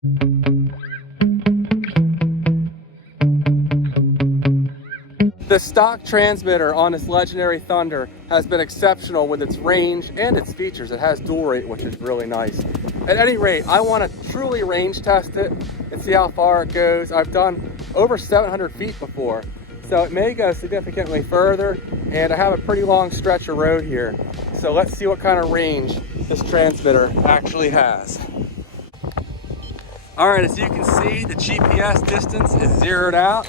The stock transmitter on this Laegendary Thunder has been exceptional with its range and its features. It has dual rate, which is really nice. At any rate, I want to truly range test it and see how far it goes. I've done over 700 feet before, so it may go significantly further, and I have a pretty long stretch of road here. So let's see what kind of range this transmitter actually has. All right, as you can see, the GPS distance is zeroed out.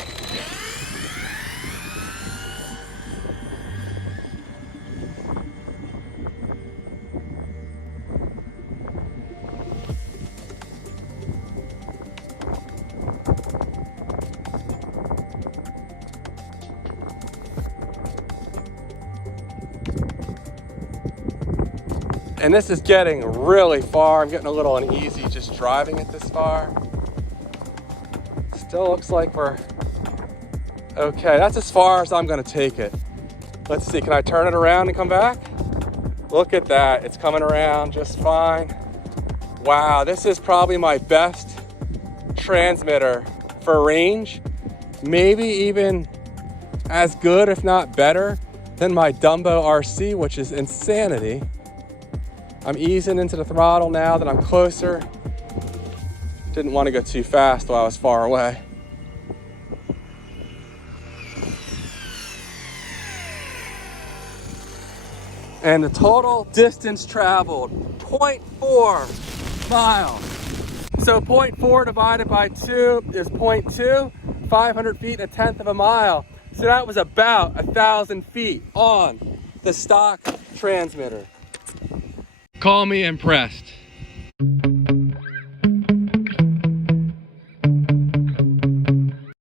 And this is getting really far. I'm getting a little uneasy just driving it this far. Still looks like we're okay. That's as far as I'm gonna take it. Let's see, can I turn it around and come back? Look at that, it's coming around just fine. Wow, this is probably my best transmitter for range. Maybe even as good, if not better, than my Dumbo RC, which is insanity. I'm easing into the throttle now that I'm closer. Didn't want to go too fast while I was far away. And the total distance traveled, 0.4 miles. So 0.4 divided by 2 is 0.2, 500 feet, 1/10 of a mile. So that was about 1,000 feet on the stock transmitter. Call me impressed.